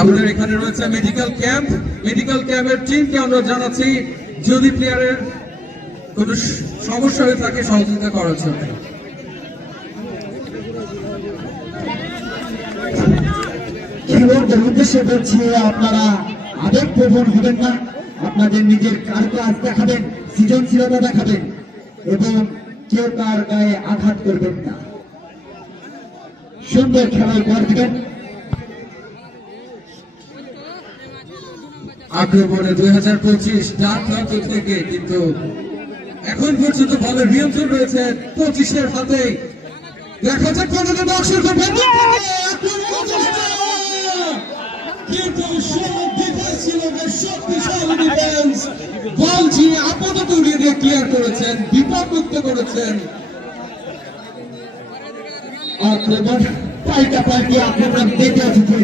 আমাদের এখানে রয়েছে মেডিকেল ক্যাম্পের টিমকে আমরা জানাচ্ছি যদি প্লেয়ারের কোনো সমস্যা হয়ে থাকে সহযোগিতা করার জন্য। খেলোয়াড়দের উদ্দেশ্যে বলছি, আপনারা আবেগপ্রবণ হবেন না, আপনাদের নিজের কাজ দেখাবেন, সৃজনশীলতা দেখাবেন এবং কেউ কার গায়ে আঘাত করবেন না, সুন্দর খেলায় গড় দিবেন। আক্রমণে 2025 ডান প্রান্ত থেকে, কিন্তু এখন পর্যন্ত বলের নিয়ন্ত্রণ রয়েছে 25-এর হাতে। দেখা যাক কতটা দর্শক কিন্তু শক্তিশালী ডিফেন্স বলছি আপাতত উড়িয়ে দিয়ে ক্লিয়ার করেছেন, বিপদমুক্ত করেছেন। আক্রমণ পাল্টাপাল্টি আক্রমণ দেখে আসছে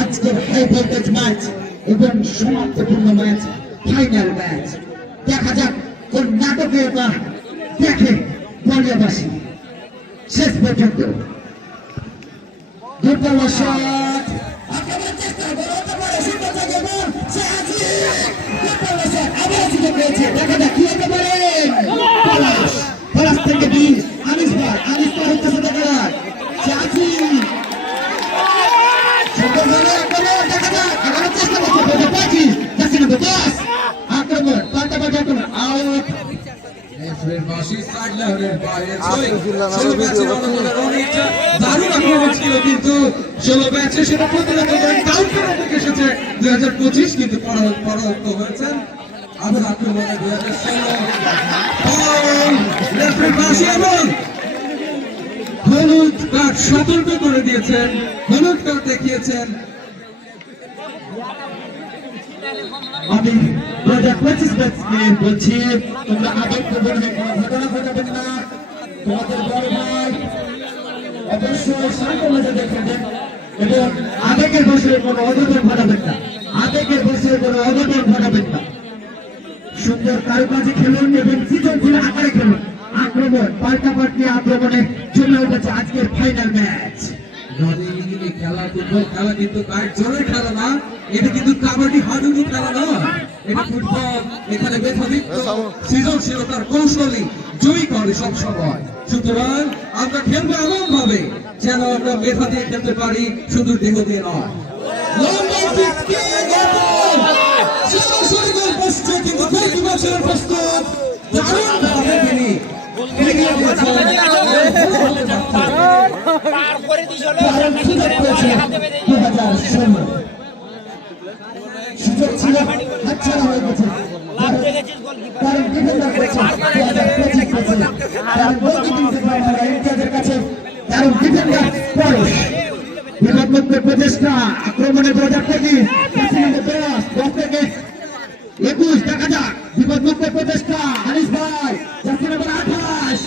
আজকের হাই ভোল্টেজ ম্যাচ এবং সমাপ্তপূর্ণ ম্যাচ, ফাইনাল ম্যাচ। দেখা যাক কোন নাটকীয়তা দেখে বলিয়াবাসী শেষ পর্যন্ত। দুর্বল শট, দেখা যাক কি হতে পারে। পলাশ থেকে আনিস ভাই হচ্ছে কিন্তু 16 ম্যাচে সেটা প্রতিরোধ এসেছে 2025, কিন্তু পরাভূত হয়েছেন। আবার আক্রমণে 2016 হলুদ কার্ড সতর্ক করে দিয়েছেন, হলুদ কার্ড দেখিয়েছেন। আমি 2025 ব্যাচকে বলছি, তোমরা আবেগপ্রবণ ঘটনা ঘটাবেন না। তোমাদের বড় ভাই অবশ্যই শান্ত মেজাজে খেলবেন এবং আবেগের বসে কোনো অঘটন ঘটাবেন না, আবেগের বসে কোনো অঘটন ঘটাবেন না। সুন্দর কারুকাজে খেলুন এবং সৃজনশীল আকারে খেলুন। আক্রমণ পাল্টাপাল্টি আক্রমণে জমে উঠেছে আজকের ফাইনাল ম্যাচ। খেলা ফুটবল খেলা কিন্তু জোরের খেলা না, এটা কিন্তু কাবাডি হাডুডু খেলা না, এটা ফুটবল। এখানে মেধাবীত্ব সৃজনশীলতার কৌশলী জয়ী করে সব সময়। সুতরাং আমরা খেলবো এমন ভাবে যেন আমরা মেধা দিয়ে খেলতে পারি, শুধু দেহ দিয়ে নয়। সুযোগ ছিল, হাতছাড়া হয়ে গেছে। প্রচেষ্টা আক্রমণে 2025 থেকে 21 দেখা যাক বিপদমুক্ত প্রচেষ্টা। আনিস ভাই 28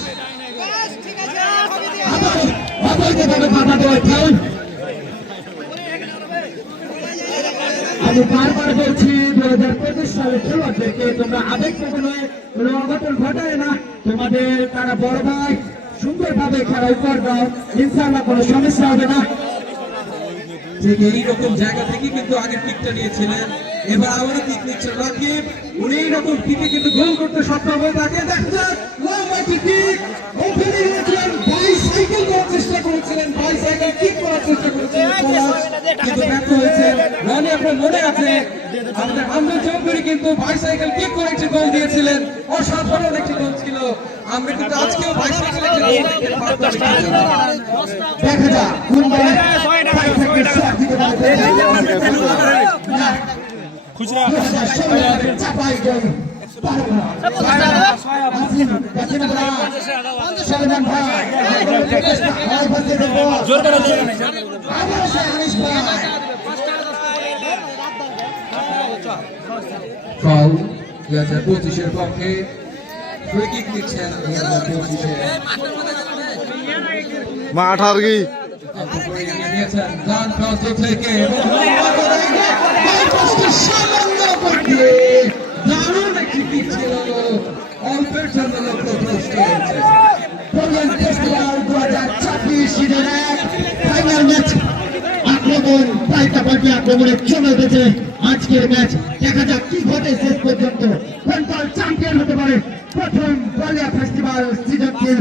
আমি বারবার বলছি 2025 সালে খেলোয়াড়দেরকে তোমরা আবেগপ্রবণ হয়ে কোনো অঘটন ঘটায় না, তোমাদের তারা বড় ভাই সুন্দরভাবে খেলা উপহার দাও, ইনশাআল্লাহ কোনো সমস্যা হবে না। ঠিক এইরকম জায়গা থেকে কিন্তু আগে কিকটা নিয়েছিলেন, এবার আবারও কিক নিচ্ছেন রাকিব। উনি এইরকম কিকে কিন্তু গোল করতে সক্ষম হয়ে থাকে। দেখা যাক লম্বা কিক ওপেনে হয়েছিলেন, বাইসাইকেল করার চেষ্টা করেছিলেন, বাইসাইকেল কিক করার চেষ্টা করেছিলেন, কিন্তু ব্যর্থ হয়েছেন। রানি আপনার মনে আছে আমাদের আমজাদ চৌধুরী কিন্তু বাইসাইকেল কিক করে একটি গোল দিয়েছিলেন, অসাধারণ একটি গোল ছিল। আমরা কিন্তু আজকেও বাইসাইকেল একটি গোল দেখতে পারতাম। দেখা যাক কোন দলে বাইসাইকেল শট দিতে পারে। খুচরা চাপাই গোল জোর করে ফাউল 2025-এর পক্ষে ফ্রি কিক নিচ্ছেন 2025-এ মাঠ আর কি ডান প্রান্ত থেকে দারুণ একটি কিক ছিল, অল্পের জন্য লক্ষ্যভ্রষ্ট হয়েছে। 2026 এখন পাল্টাপাল্টি আক্রমণে চলে উঠেছে আজকের ম্যাচ। দেখা যাক কি ঘটে শেষ পর্যন্ত, কোন দল চ্যাম্পিয়ন হতে পারে প্রথম বলিয়া ফেস্টিভ্যাল সিজন 3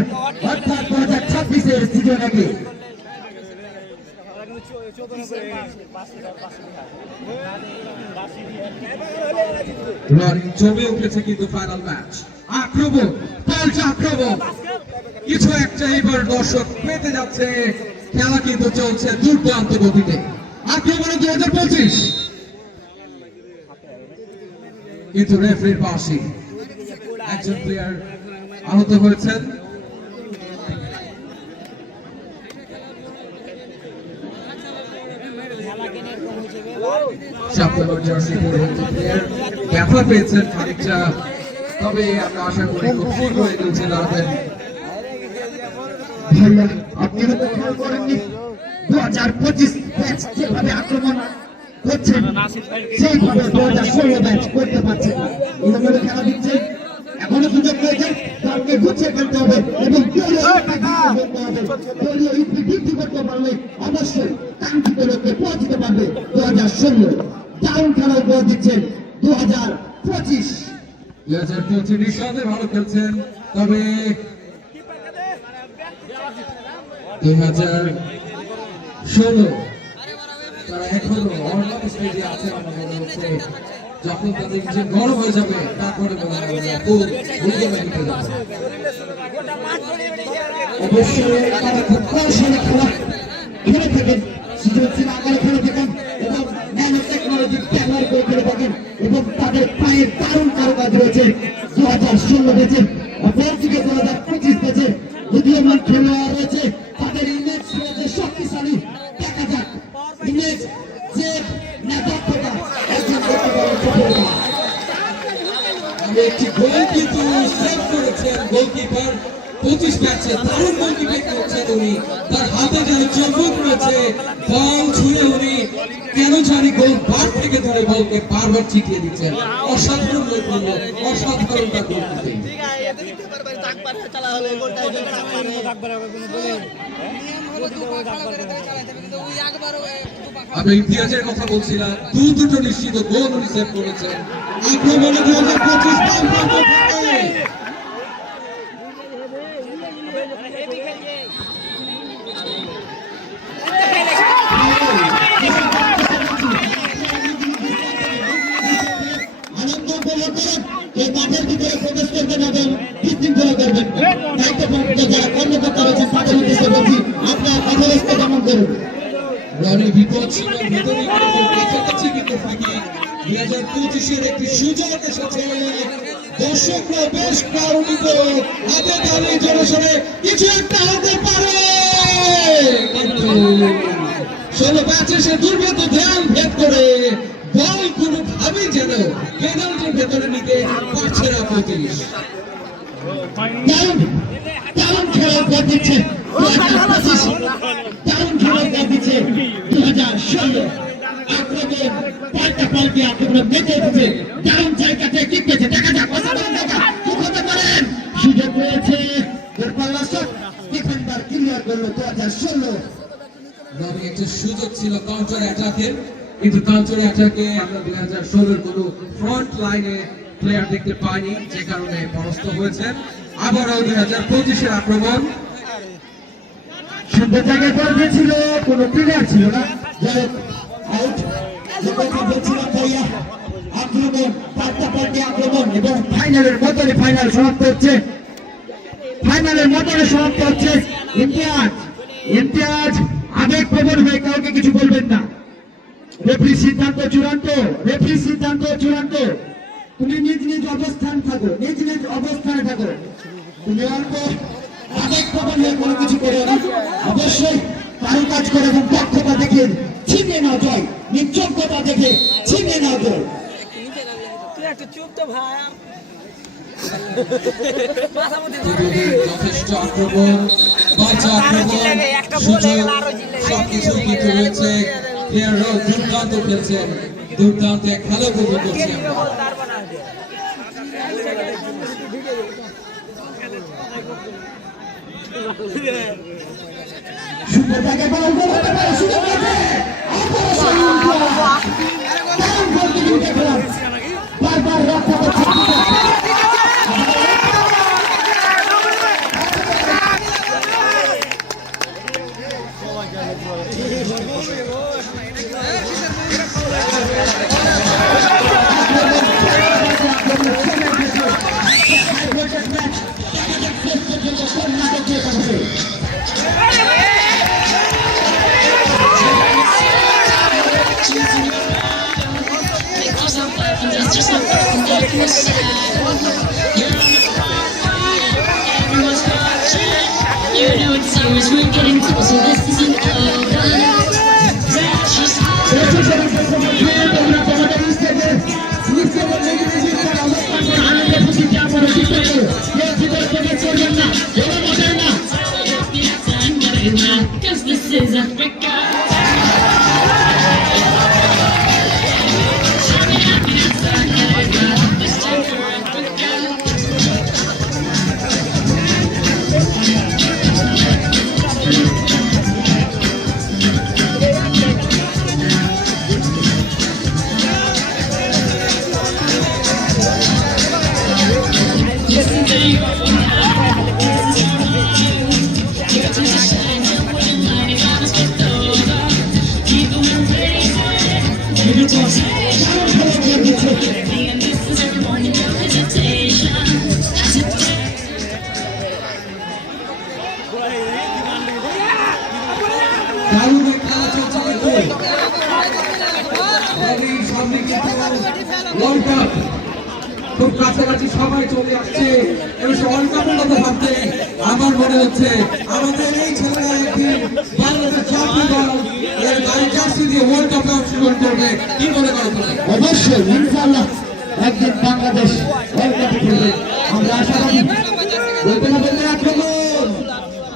অর্থাৎ 2026-এর সিজন 1-এ। জমে উঠেছে কিন্তু ফাইনাল ম্যাচ। আক্রমণ, পাল্টা আক্রমণ, কিছু একটা এবার দর্শক পেতে যাচ্ছে। খেলা কিন্তু চলছে দুর্দান্ত গতিতে। আক্রমণে 2025, কিন্তু রেফারির পাশে একজন প্লেয়ার আহত হয়েছেন। ব্যথা পেয়েছেন খানিকটা, তবে আমরা আশা করি খুব শীঘ্রই খেলছে দাঁড়াবেন। ভাইয়া আপনি হয়তো খেয়াল করেননি 2025 ম্যাচ যেভাবে আক্রমণ করছেন সেইভাবে 2016 ম্যাচ করতে পারছেন না। এইভাবে খেলা দিচ্ছে, এখনো সুযোগ রয়েছে, দলকে গুছিয়ে খেলতে হবে এবং দলীয় ইতি বৃদ্ধি করতে পারলে অবশ্যই কাঙ্ক্ষিত লক্ষ্যে পৌঁছতে পারবে। 2016 দারুণ খেলা উপহার দিচ্ছেন 2025। 2025 নিঃসন্দেহে ভালো খেলছেন, তবে 2016 তারা এখনো অর্ণব স্টেজে আছে। আমার মনে হচ্ছে যখন তাদের যে গরম হয়ে যাবে তারপরে মনে হবে খুব দিতে যাবে। অবশ্যই তারা খুব কৌশলে খেলা খেলে থাকেন, সৃজনশীল আকারে খেলে থাকেন এবং ন্যানো টেকনোলজি ব্যবহার করে খেলে থাকেন এবং তাদের পায়ের দারুণ কারুকাজ রয়েছে। 2016 ব্যাচে, অপরদিকে 2025 ব্যাচে উদীয়মান খেলোয়াড় রয়েছে, তাদের ইমেজ রয়েছে শক্তিশালী। দেখা যাক ইমেজ যে নেতৃত্বটা একজন করতে পারে সফলতা। একটি গোল কিন্তু সেভ করেছেন গোলকিপার। 25 ম্যাচে দারুণ গোলকিপিং করছেন উনি। তার হাতে যেন চমক রয়েছে, বল ছুঁয়ে উনি কেন জানি গোল বার থেকে ধরে বলকে বারবার ছিটিয়ে দিচ্ছেন। অসাধারণ নৈপুণ্য, অসাধারণ তার গোলকিপিং। আমি ইতিহাসের কথা বলছিলাম, দুটো নিশ্চিত গোল উনি সেভ করেছেন। আক্রমণে 2025 আনন্দ উপভোগ করুন, এই মাঠের ভিতরে প্রবেশ করবেন এবং বিশৃঙ্খলা করবেন না। দায়িত্বপ্রাপ্ত যারা কর্মকর্তা রয়েছেন তাদের উদ্দেশ্যে বলছি, আপনার কথাবার্তা দমন করুন। রনির বিপদ ছিল ভেতরে কাছাকাছি, কিন্তু ফাঁকি 2025-এর একটি সুযোগ এসেছে। দর্শকরা বেশ প্রাউডিত, আবেগ আলী জনসনে কিছু একটা হতে পারে, কিন্তু 16 ম্যাচে সে দুর্ভেদ্য ধ্যান ভেদ করে বল কোনোভাবেই যেন পেনাল্টির ভেতরে নিতে পারছে না 25। দারুণ খেলা উপহার দিচ্ছে 2025, দারুণ খেলা উপহার দিচ্ছে 2016। আক্রমণ পাল্টাপাল্টি আক্রমণ মেতে উঠেছে, দারুণ জায়গাতে কিক পেয়েছে। দেখা যাক অসাধারণ জায়গা কি হতে পারেন, সুযোগ রয়েছে। দূরপাল্লা শট ডিফেন্ডার ক্লিয়ার করলো 2016। রনি একটা সুযোগ ছিল কাউন্টার অ্যাটাকের, কিন্তু কাউন্টার অ্যাটাকে আমরা 2016-এর কোনো ফ্রন্ট লাইনে প্লেয়ার দেখতে পাইনি, যে কারণে পরাস্ত হয়েছেন। আবারও 2025-এর আক্রমণ, সুন্দর জায়গায় বল দিয়েছিল, কোনো প্লেয়ার ছিল না, যাই আউট। বলছিলাম ভাইয়া আক্রমণ পাল্টাপাল্টি আক্রমণ এবং ফাইনালের মতনে ফাইনাল সমাপ্ত হচ্ছে, ফাইনালের মতনে সমাপ্ত হচ্ছে। ইমতিয়াজ আবেগ প্রবণ হয়ে কাউকে কিছু বলবেন না। রেফারির সিদ্ধান্ত চূড়ান্ত, রেফারির সিদ্ধান্ত চূড়ান্ত। তুমি নিজ নিজ অবস্থান থাকো, নিজ নিজ অবস্থানে থাকো। তুমি অল্প আবেগ প্রবণ হয়ে কোনো কিছু করো না। অবশ্যই কারুকাজ করে এবং দক্ষতা দেখে ছিনে নাও জয়, নির্যোগ্যতা দেখে ছিনে নাও জয়। যথেষ্ট আক্রমণ, বাচ্চা আক্রমণ, সুযোগ সবকিছুই কিন্তু রয়েছে। প্লেয়াররাও দুর্দান্ত খেলছেন, দুর্দান্ত এক খেলা উপভোগ করছি আমরা। সুন্দর জায়গায় বল হতে পারে, সুযোগ আছে। বারবার রক্ষা করছে You know it's serious, we're getting closer, this isn't over. Cause this is Africa. দারুণ এক খেলা চলছে কিন্তু এরই সামনে কিন্তু ওয়ার্ল্ড কাপ খুব কাছাকাছি সবাই চলে আসছে এবং ওয়ার্ল্ড কাপের কথা ভাবতে আমার মনে হচ্ছে আমাদের এই ছেলেরা একদিন বাংলাদেশ জাতীয় দল এর গায়ে জার্সি দিয়ে ওয়ার্ল্ড কাপে অংশগ্রহণ করবে কি মনে করো তুমি? অবশ্যই ইনশাআল্লাহ একদিন বাংলাদেশ ওয়ার্ল্ড কাপে খেলবে আমরা আশা করি বলতে না বলতে আক্রমণ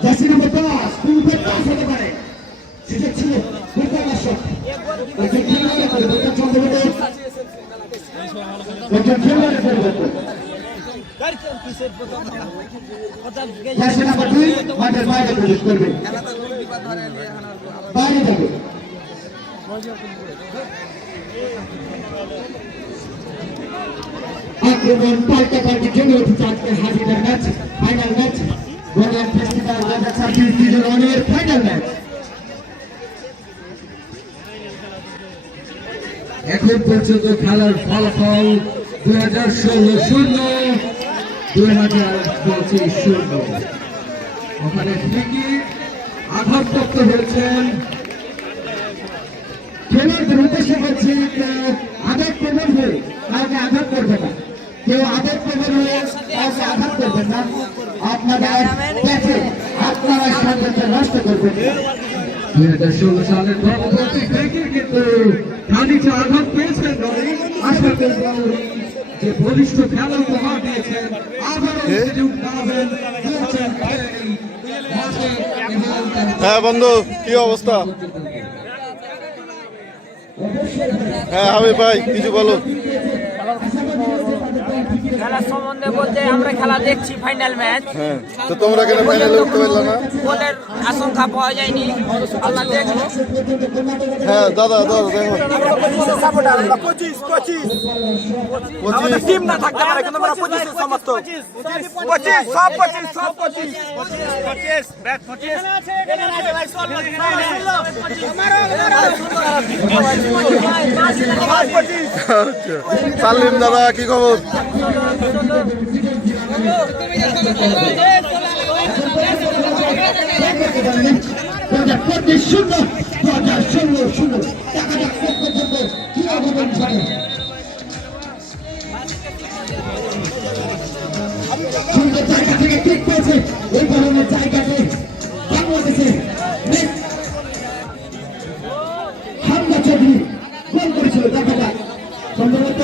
জার্সি নম্বর 10 ফুলপেট পাস হতে পারে সেটা ছিল বিপদাশক একজন খেলোয়াড়ের পরিবর্তন সম্ভবত একজন খেলোয়াড়ের পরিবর্তন জার্সি নম্বর 2 মাঠের বাইরে প্রবেশ করবে বাইরে যাবে আক্রমণ পাল্টাপাল্টি জমে উঠেছে আজকে হাজিদের ম্যাচ ফাইনাল ম্যাচ বনাম ফেস্টিভ্যাল 2026 সিজন 1 এর ফাইনাল ম্যাচ এখন পর্যন্ত খেলার ফলাফল 2016 শূন্য 2025 শূন্য। ওখানে ঠিকই আঘাতপ্রাপ্ত হয়েছেন খেলোয়াড়দের উদ্দেশ্যে বলছি আঘাত প্রবণ হয়ে কাউকে আঘাত করবে না কেউ আঘাত প্রবণ হয়ে কাউকে আঘাত করবেন না আপনারা দেখে আপনারা সৌন্দর্য নষ্ট করবেন না 2016 সালের পরবর্তী থেকে কিন্তু খানিকটা আঘাত পেয়েছেন রনি। আশা করব যে বলিষ্ঠ খেলা উপহার দিয়েছেন আবারও সুযোগ পাবেন বলছেন এই মাঠে এবং হ্যাঁ বন্ধু কি অবস্থা? হ্যাঁ হাবিব ভাই কিছু বলো। খেলার সম্বন্ধে বলতে আমরা খেলা দেখছি ফাইনাল ম্যাচ। হ্যাঁ তো তোমরা কেন ফাইনালে উঠতে পারলে না? গোলের আশঙ্কা পাওয়া যায়নি, আল্লাহ দেখলো। হ্যাঁ দাদা দাদা দেখো 25 টিম না থাকতে পারে কিন্তু আমরা 25 এর সমর্থক। 25 সব 25 সব 25 ব্যাট 25 এখানে আছে ভাই সব 25 আচ্ছা সালিম দাদা কি খবর? সুন্দর জায়গা থেকে ঠিক পেয়েছে ওই ধরনের জায়গাতে বাংলাদেশে হামলা চৌধুরী গোল করেছিল দেখা যাক সম্ভবত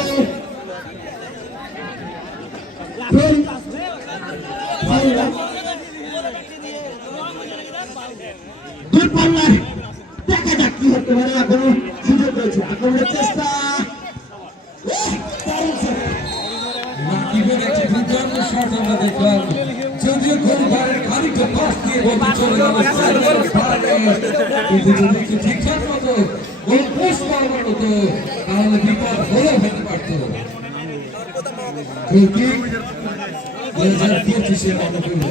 দূরপাল্লার দেখা যাক কি হতে পারে এখনো সুযোগ রয়েছে আক্রমণের চেষ্টা রাকিবের একটি দুর্দান্ত শট আমরা দেখলাম যদিও গোলবারের খানিকটা পাস দিয়ে বলতে চলে গেল কিন্তু যদি একটু ঠিকঠাক মতো গোল পোস্ট অন্তত, তাহলে বিপদ হলেও হতে পারত। গোল কিক 2025 অনুকূলে।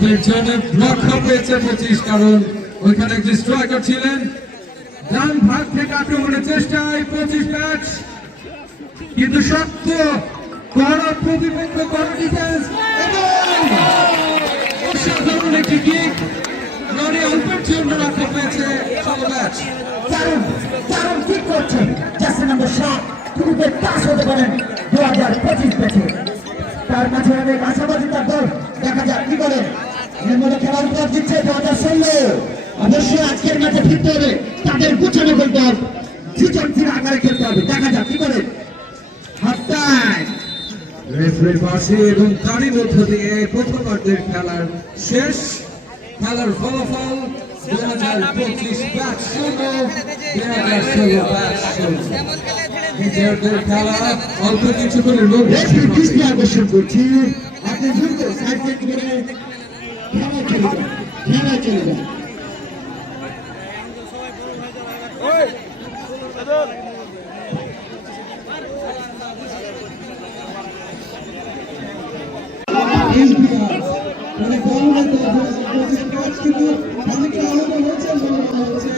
পেছনে রক্ষা পেয়েছে 25, কারণ ওইখানে একটি স্ট্রাইকার ছিলেন। ডান ভাগ থেকে আক্রমণের চেষ্টায় 25 ব্যাচ, কিন্তু শক্ত কড়া প্রতিপক্ষ, কড়া ডিফেন্স এবং অসাধারণ একটি কিক। লরি অল্পের জন্য রক্ষা পেয়েছে 16 ব্যাচ। দারুণ ঠিক করছেন জার্সি নাম্বার 7 গ্রুপের পাস হতে পারেন 2025 ব্যাচে। তার মাঝে অনেক আশাবাদী তার দল, দেখা যাক কি করে। এর মধ্যে খেলার উপহার দিচ্ছে 2016। অবশ্যই আজকের ম্যাচে ফিরতে হবে, তাদের গুছানো করতে হবে, সৃজনশীল আকারে খেলতে হবে, দেখা যাক কি করে। হাফ টাইম রেফারির পাশে এবং তারই মধ্য দিয়ে প্রথমার্ধের খেলার শেষ। খেলার ফলাফল 2025 ব্যাচ 16, 2016 ব্যাচ 16। দ্বিতীয়ার্ধের খেলা অল্প কিছু করে রেফারি দৃষ্টি আকর্ষণ করছি, আপনি দ্রুত সাইড চেঞ্জ করে খেলা চলে যান, খেলা চলে যান। মানে দলের কাজ কিন্তু অনেকটা আলাদা হয়েছে বলে মনে হচ্ছে।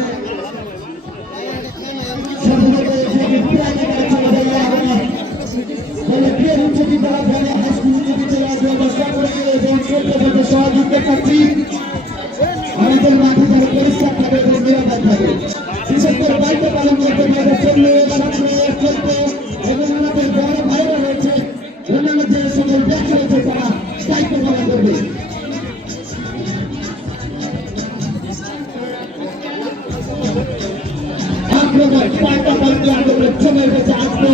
আমাদের মাঠে যারা পরিষ্কার থাকে এবং নিরাপদ থাকে, বিশেষ করে দায়িত্ব পালন করতে আমাদের চলবে এবং আমাদের বড় ভাইরা রয়েছে, অন্যান্য যে সকল ব্যক্তি রয়েছে তারা দায়িত্ব পালন করবে। আক্রমণ পাল্টাপাল্টি আক্রমণের সময় রয়েছে আসবে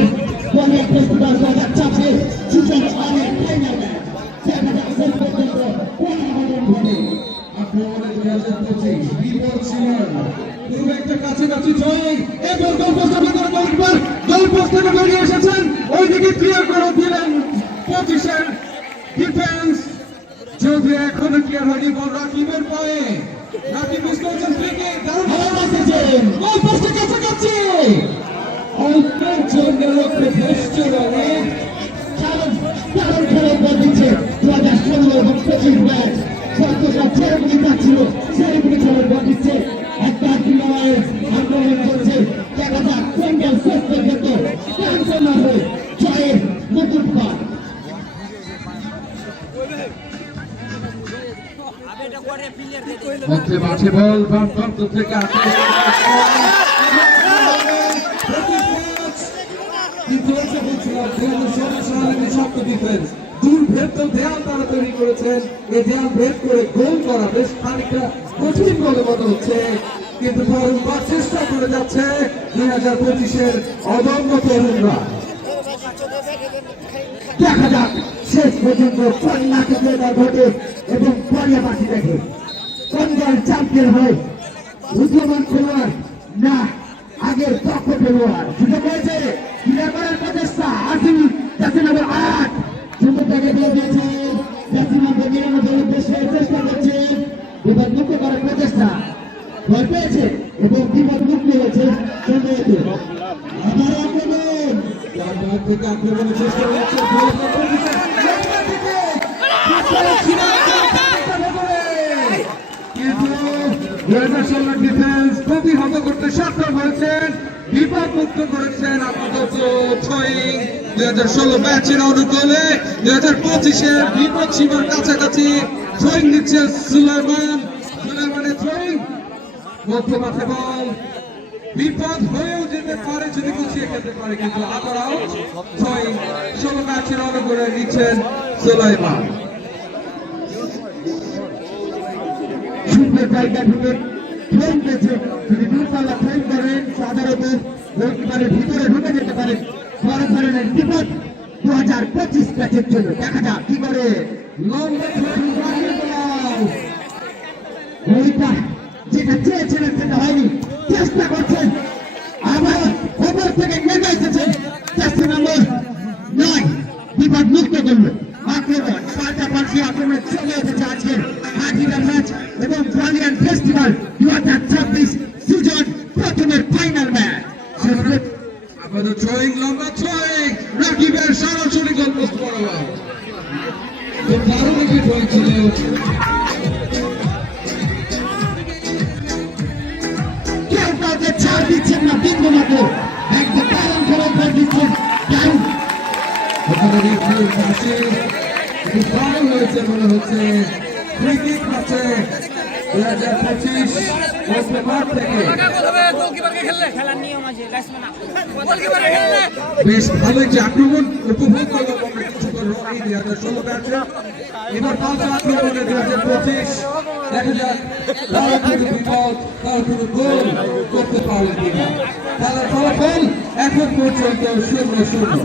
বলে ফেস্টিভাল 2026 সিজন অনেক ফাইনাল ম্যাচ। দেখা যাক শেষ পর্যন্ত কোন আমাদের ঘটে। আক্রমণে 2025 বিপদ সীমার খুব একটা কাছাকাছি জয় এবং গোলপোস্টের ভেতরে গোলপোস্ট থেকে বেরিয়ে এসেছেন, ওইদিকে ক্লিয়ার করে দিলেন 25-এর ডিফেন্স। যদি এখনো ক্লিয়ার হয়নি বল রাকিবের পায়ে, রাকিব মিস করেছেন ফ্রি কিক, দারুণ ভালো বাসেছেন গোলপোস্টের কাছাকাছি অল্পের জন্য লক্ষ্যে ভেস্ট রঙে কারণ খেলার বল দিচ্ছে 2016 এবং 25 ম্যাচ সন্তোষা ছেড়ে পাচ্ছিল, সেরেমনি খেলার বল দিচ্ছে একটা বিনয় আক্রমণ করছে। দেখা যাক কোনটা শেষ পর্যন্ত ক্যান্সেল না হয়ে জয়ের নতুন পাঠ। মধ্যে মাঠে বল বাম প্রান্ত থেকে দুর্ভেদ্য দেয়াল তারা তৈরি করেছেন। এই দেয়াল ভেদ করে গোল করা বেশ খানিকটা কঠিন বলে মনে হচ্ছে, কিন্তু বারংবার চেষ্টা করে যাচ্ছে 2025-এর অদম্য তরুণরা। দেখা যাক শেষ পর্যন্ত কোন নাটক ঘটে এবং পরিয়া পাখি দেখে কোন দল চ্যাম্পিয়ন হয়। উদীয়মান খেলোয়াড় না আগের দক্ষ খেলোয়াড়, সুযোগ হয়েছে ক্রীড়া করার প্রচেষ্টা। আসিনি জার্সি নাম্বার 8 সুন্দরটাকে দিয়ে দিয়েছে, জার্সি নাম্বার 99 উদ্দেশ্যে চেষ্টা করছে, বিপদ মুক্ত করার প্রচেষ্টা, ভয় পেয়েছে এবং বিপদ মুক্ত হয়েছে। আবার আক্রমণ ডান থেকে আক্রমণের চেষ্টা করছে, কিন্তু 2016 ডিফেন্স প্রতিহত করতে সক্ষম হয়েছেন, বিপদ মুক্ত করেছেন আপাতত ছয়িং। 2016 ম্যাচের অনুকূলে 2025-এর বিপদ সীমার কাছাকাছি ছয়িং দিচ্ছে সুলাইমানের থ্রোয়িং। মধ্য মাঠে বল বিপদ হয়েও যেতে পারে যদি গুছিয়ে খেতে পারে, কিন্তু আবার আউট। 16 ম্যাচের অনুকূলে নিচ্ছেন সুলাইমান। সুন্দর জায়গা থেকে ট্রেন পেয়েছে, যদি দূরপাল্লা ট্রেন করেন সাধারণত গোলকিপারের ভিতরে ঢুকে যেতে পারে। বড় ধরনের বিপদ 2025 ম্যাচের জন্য। দেখা যাক কি করে। লম্বা থ্রোয়িং বাড়িয়ে দাও। ওইটা যেটা চেয়েছিলেন সেটা হয়নি, চেষ্টা করছেন আবার ওপর থেকে নেমে এসেছেন। জার্সি নাম্বার 9 বিপদ মুক্ত করলো। আক্রমণ পাল্টাপাল্টি আক্রমণ চলে এসেছে আজকের আঠিরা ম্যাচ এবং ব্রালিয়ান ফেস্টিভ্যাল 2026 সিজন প্রথমে কত থ্রোয়িং, লম্বা থ্রোয়িং, রাকিবের সরাসরি গোল পোস্ট বরাবর। খুব দারুণ একটি থ্রোয়িং ছিল। কেউ কাউকে ছাড় দিচ্ছেন না, বিন্দু মাত্র একদম কারণ খারাপ করে দিচ্ছেন। দারুণ। ওখানে রেফারির পাশে একটি ফাউল হয়েছে মনে হচ্ছে। ফ্রি কিক আছে 2025 ওপেন মাঠ থেকে। বেশ ভালো একটি আক্রমণ উপভোগ করলাম আমরা কিছুক্ষণ এই 2016 ম্যাচে। এবার পাল্টা আক্রমণে 2025 দেখা যাক তারা কোনো বিপদ, তারা কোনো গোল করতে পারবে কিনা। খেলার ফলাফল এখন পর্যন্ত 0-0।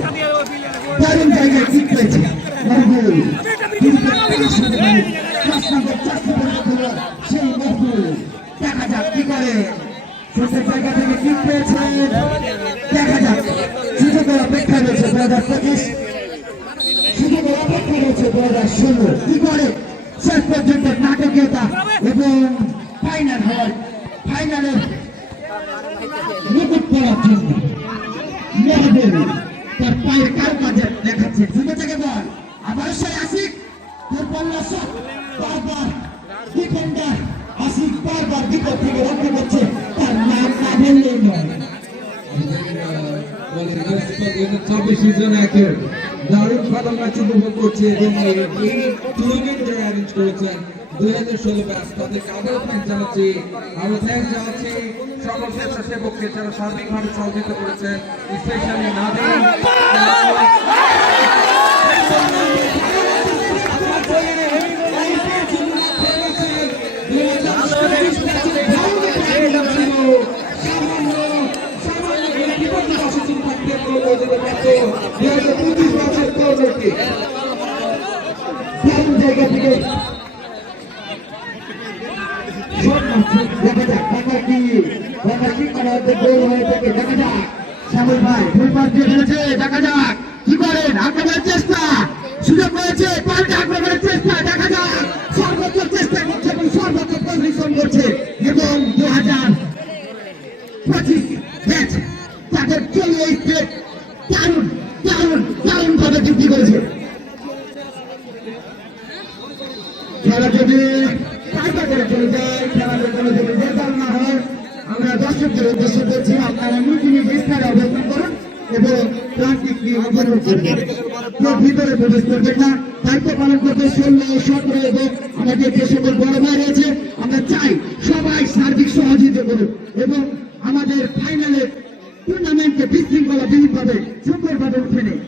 দারুণ জায়গায় ঠিক পেয়েছে মহবুল। সেই মহবুল দেখা যাক কি করে। শেষের জায়গা থেকে ঠিক পেয়েছে, দেখা যাক। সুযোগের অপেক্ষা রয়েছে 2025, সুযোগের অপেক্ষা রয়েছে 2016। কি করে শেষ পর্যন্ত নাটকীয়তা এবং ফাইনাল হওয়ার, ফাইনালের মুকুট পড়ার জন্য মহবুল তার পায়ের কারুকাজে দেখাচ্ছে। সুন্দর থেকে বল আবার সেই আশিক, তোর পাল্লা শট, বারবার ডিফেন্ডার আশিক বারবার বিপদ থেকে রক্ষা করছে। তার নাম না বললেই নয়। 2024 সিজন একের দারুণ ফাইনাল ম্যাচ উপভোগ করছে এবং এই টুর্নামেন্ট যারা অ্যারেঞ্জ করেছেন 2016 ব্যাচ তাদেরকে আবারও থ্যাঙ্কস জানাচ্ছি। আরো থ্যাঙ্কস জানাচ্ছি সকল স্বেচ্ছাসেবককে যারা সার্বিকভাবে সহযোগিতা করেছেন, স্পেশালি নাদিম। দারুণ জায়গা থেকে শট মারছে। দেখা যাক বাংলা কি করা হচ্ছে, গোল হয়ে থাকে। দেখা যাক শ্যামল ভাই ফুল পাস দিয়ে ফেলেছে। দেখা যাক কি করেন, আক্রমণের চেষ্টা, সুযোগ রয়েছে, পাল্টা আক্রমণের চেষ্টা। দেখা যাক সর্বোচ্চ চেষ্টা করছে এবং সর্বোচ্চ পরিশ্রম করছে এবং 2025 ম্যাচ তাদের চলিয়ে স্টেট দারুণ দারুণ দারুণ ভাবে যুক্তি করেছে। খেলা যদি টাকা করে চলে যায়, খেলাতে কোনো যদি রেজাল্ট না হয়, আমরা দর্শকদের উদ্দেশ্য করছি আপনারা নতুন বিস্তারে অবস্থান করুন এবং প্রান্তিকটি অবরোধ করবেন। কেউ ভিতরে প্রবেশ করবেন না, দায়িত্ব পালন করতে 16, 17 এবং আমাদের যে সকল বড় ভাই রয়েছে আমরা চাই সবাই সার্বিক সহযোগিতা করুন এবং আমাদের ফাইনালে টুর্নামেন্টকে বিশৃঙ্খলা বিহীনভাবে সুন্দরভাবে উঠে নেই।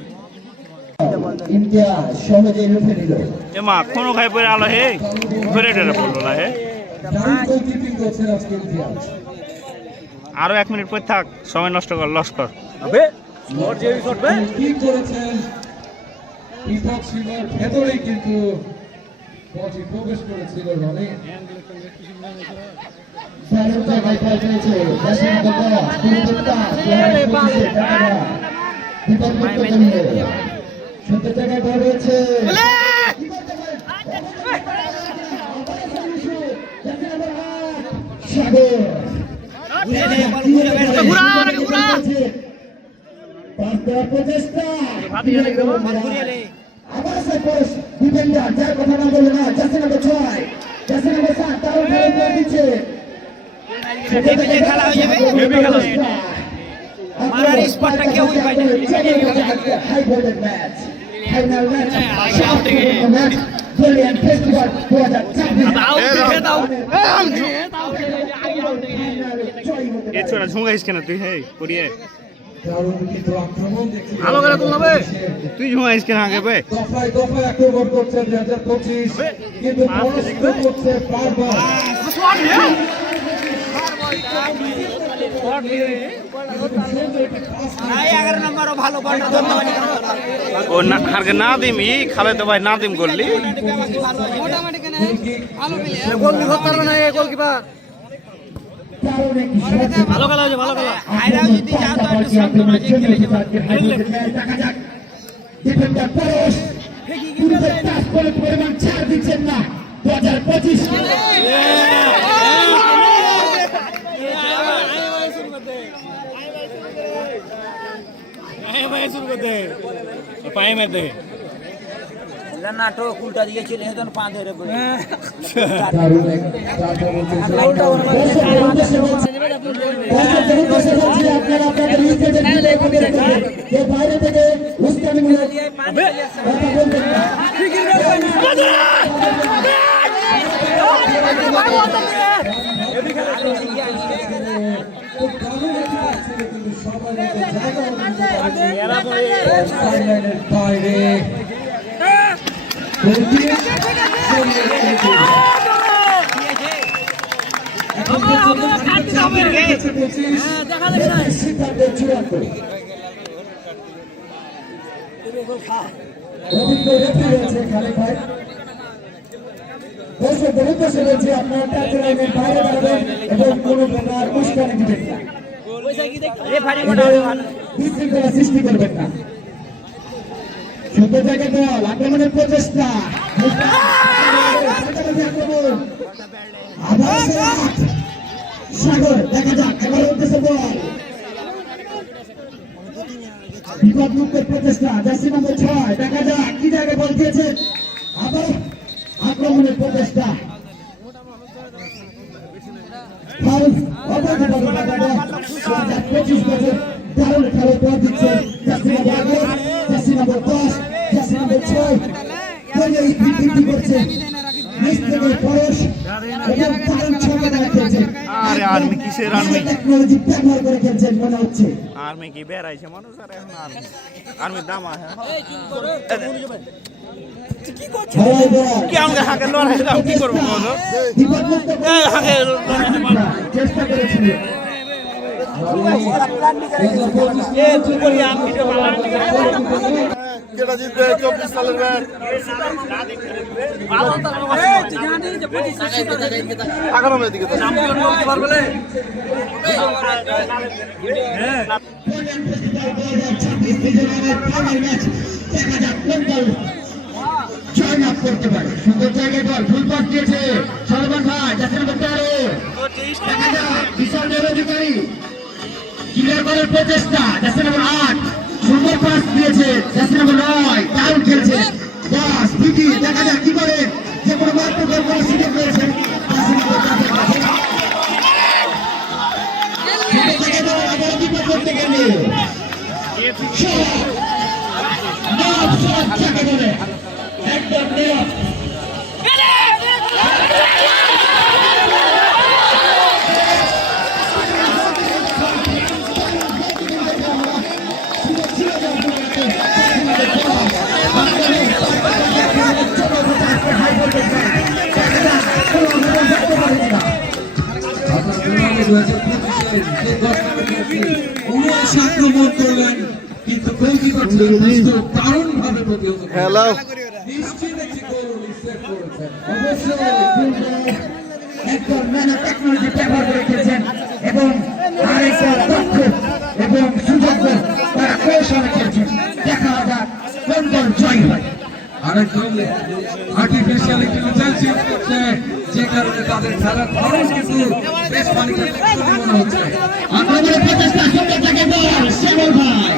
ইন্ডিয়া সহজে উঠে নিল। এমা কোনো খাই পরে আলো হে ঘুরে ডেরে পড়লো না হে। দারুণ গোলকিপিং করছেন আজকে ইমতিয়াজ। আরো 1 মিনিট পর থাক, সময় নষ্ট কর, লস কর। কি করেছেন পৃথক সীমার ভেতরেই কিন্তু বলটি প্রবেশ করেছিল রনে। দারুণ জায়গায় বল পেয়েছে দেশের মতো দুর্বলতা বিপদমুক্ত করল। সুন্দর জায়গায় বল রয়েছে। সাগর প্রচেষ্টা আবার সে কোচ ডিফেন্ডার যার কথা না বলে না, জাসিন আবার 6, জাসিন আবার 7 দারুণ খেলা করে দিচ্ছে। খেলা হয়ে যাবে, হেভি খেলা হয়ে যাবে। মারার স্পটটা কেউই পায় না। High voltage match, final match, match brilliant festival 2026। এ ছোড়া ঝুঁগাইস কেন তুই? হে করিয়ে দারুণ কিন্তু আক্রমণ দেখছি। ভালো করে তুল হবে, তুই ঝুঁগাইস কেন আগে বে? দফায় দফায় আক্রমণ করছেন 2025 কিন্তু পরাস্ত করছে বারবার। ও না হারকে না দিম ই খালে তো ভাই না দিম করলি গোল দিতে পারবে না। এই গোলকিপার ভালো খেলা হয়েছে, ভালো খেলা। আইরাও যদি যাও তো একটু শান্ত মাঝে খেলে দেখা যাক ডিফেন্ডার পরশ পূর্বে টাচ করে পরিমাণ ছাড় দিচ্ছেন না 2025। পায়ে মেরে দেখে নাটক উল্টা দিয়ে চলে যেতেন পা ধরে বলে দারুণ এক চারটা বলছে আপনারা আপনাদের স্টেজের দিকে এগিয়ে রাখবেন যে বাইরে থেকে উস্কানিমূলক কথা বলবেন না খুব দারুণ একটি ম্যাচ ছিল, কিন্তু সবার একটা জায়গা সাইডলাইনের বাইরে গোলটি সরিয়ে রেখেছে। এখন পর্যন্ত চ্যাম্পিয়ন হয়েছে 25 সিদ্ধান্তের চূড়ান্ত অভিজ্ঞ রেফারি রয়েছে খালেক ভাই দর্শকদের উদ্দেশ্যে বলছি আপনারা টাচ লাইনের বাইরে দাঁড়াবেন এবং কোনো প্রকার উস্কানি দিবেন না বিশৃঙ্খলা সৃষ্টি করবেন না সুন্দর জায়গায় বল আক্রমণের প্রচেষ্টা আবার সাগর দেখা যাক এবার উদ্দেশ্যে বল বিপদমুক্তের প্রচেষ্টা জার্সি নম্বর 6 দেখা যাক কি জায়গায় বল দিয়েছে আবার আক্রমণের প্রচেষ্টা দারুণ খেলা পর দিচ্ছে জার্সি নম্বর 10 জার্সি নম্বর 6 করছে নিচ থেকে পরশ এবং দারুণ ছক্কা খেলছে আরে আর্মি কিসের আর্মি টেকনোলজি ব্যবহার করে খেলছেন মনে হচ্ছে আর্মি কি বেরাইছে মানুষ আর এখন আর্মির দাম আছে কি আমাকে হাঁকে লড়াই দাম কি করবো বলো চেষ্টা করেছিলেন কেটা জিতবে 24 সালের ব্যাট 11 মে দিকে জয় লাভ করতে পারে সুন্দর জায়গায় বল ফুল পাস দিয়েছে সলমান ভাই যাচ্ছে না করতে পারে দেখা যাক বিশাল অধিকারী ক্লিয়ার করার প্রচেষ্টা যাচ্ছে নম্বর 8 সুন্দর পাস দিয়েছে যাচ্ছে নম্বর 9 দারুণ খেলছে 10 পিটি দেখা যাক কি করে যে কোনো মাত্র গোল করার সুযোগ পেয়েছে করতে গেলে একদম নিরব আক্রমণ করলেন কিন্তু গোলকিপার দারুণ ভাবে প্রতিহত হ্যালো নিশ্চিত একটি গোল সেভ করেছেন। একদম নানা টেকনোলজি ব্যবহার করে খেলছেন এবং আরেকটা দক্ষ এবং সুযোগ্য তারা কৌশলে খেলছেন দেখা যাক কোন দল জয় হয় আরেকদম আর্টিফিশিয়াল ইন্টেলিজেন্স ইউজ করছে, যে কারণে তাদের খেলার ধরন কিন্তু বেশ খানিকটা মনে হচ্ছে। আক্রমণের প্রচেষ্টা সুন্দর থেকে বল শ্যামল ভাই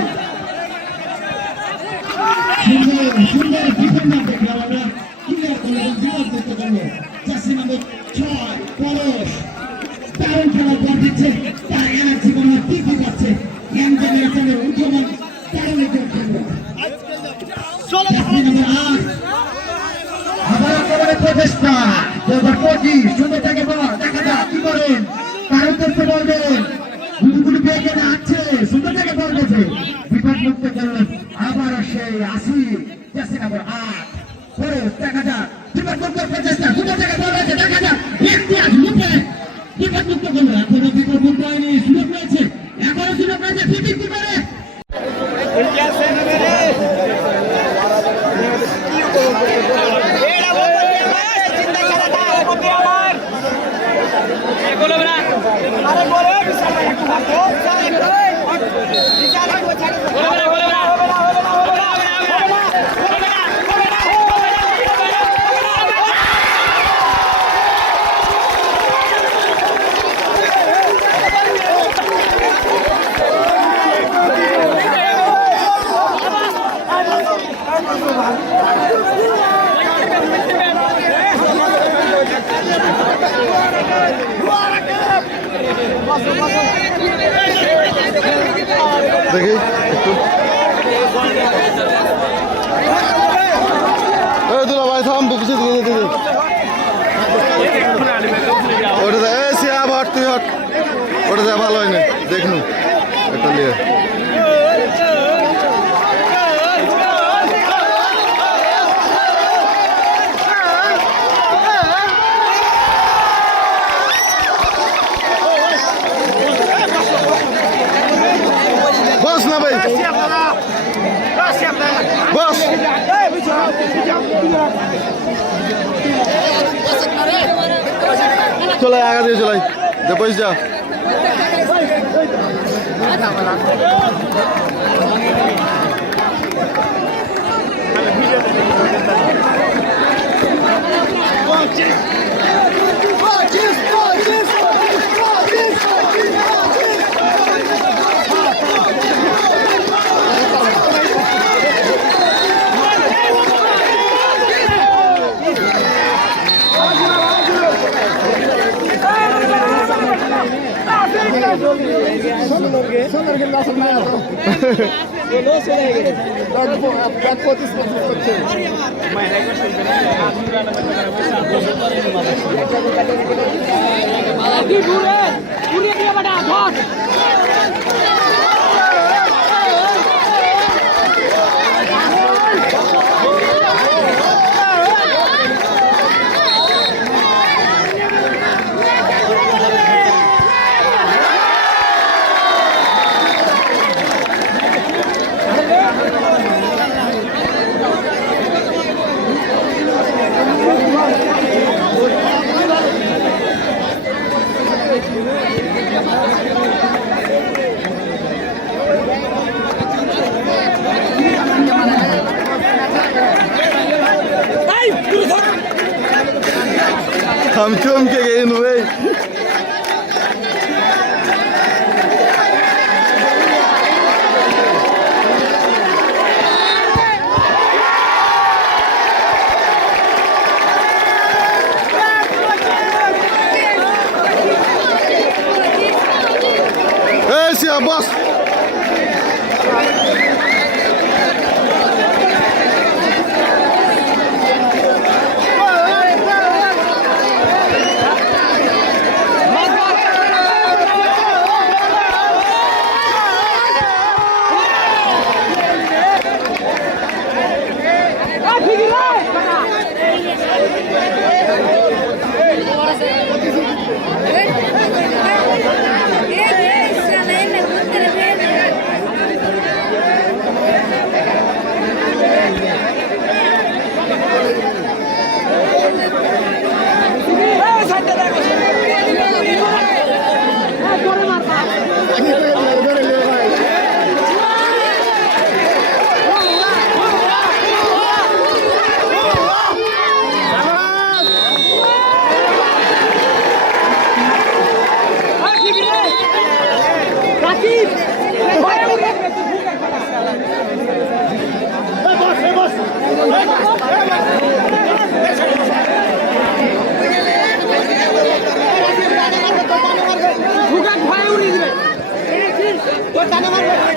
সুন্দর ডিফেন্ডার দেখলাম আমরা ক্লিয়ার করে বিপদ করতে পারলো জার্সি নম্বর 6 পরশ দারুণ খেলা বল দিচ্ছে তার এনার্জি মনে হয় টিপি পাচ্ছে ইয়াং জেনারেশনের উদ্যমান দারুণ একজন খেলোয়াড় জার্সি নম্বর 8 আবার আক্রমণের প্রচেষ্টা নম্বর 25 সুন্দর থেকে বল দেখা যাক কি করেন তার উদ্দেশ্যে বলবেন গুলি বেগে যাচ্ছে সুন্দর থেকে বল গেছে বিপদ মুক্ত করলেন আবারও সেই 80 জার্সি নম্বর 8 পরে দেখা যাক বিপদ মুক্ত প্রচেষ্টা সুন্দর থেকে বল গেছে দেখা যাক ইমতিয়াজ মুখে বিপদ মুক্ত করলো এখনো বিপদ মুক্ত হয়নি সুযোগ পেয়েছে এখনো সুযোগ পেয়েছে ফিটিং কি করে দেখি একটু দুলা ভাই থাম কিছু ওটা দে সিয়াব হট তুই হট ওটা দে ভালো হয় না দেখনু এটা নিয়ে বস না ভাই বস চলে আগা দিয়ে চলাই দে পয়সা যা हम चमके गए भाई बस ভয় উড়িয়ে দিবে তোর টানে মারবে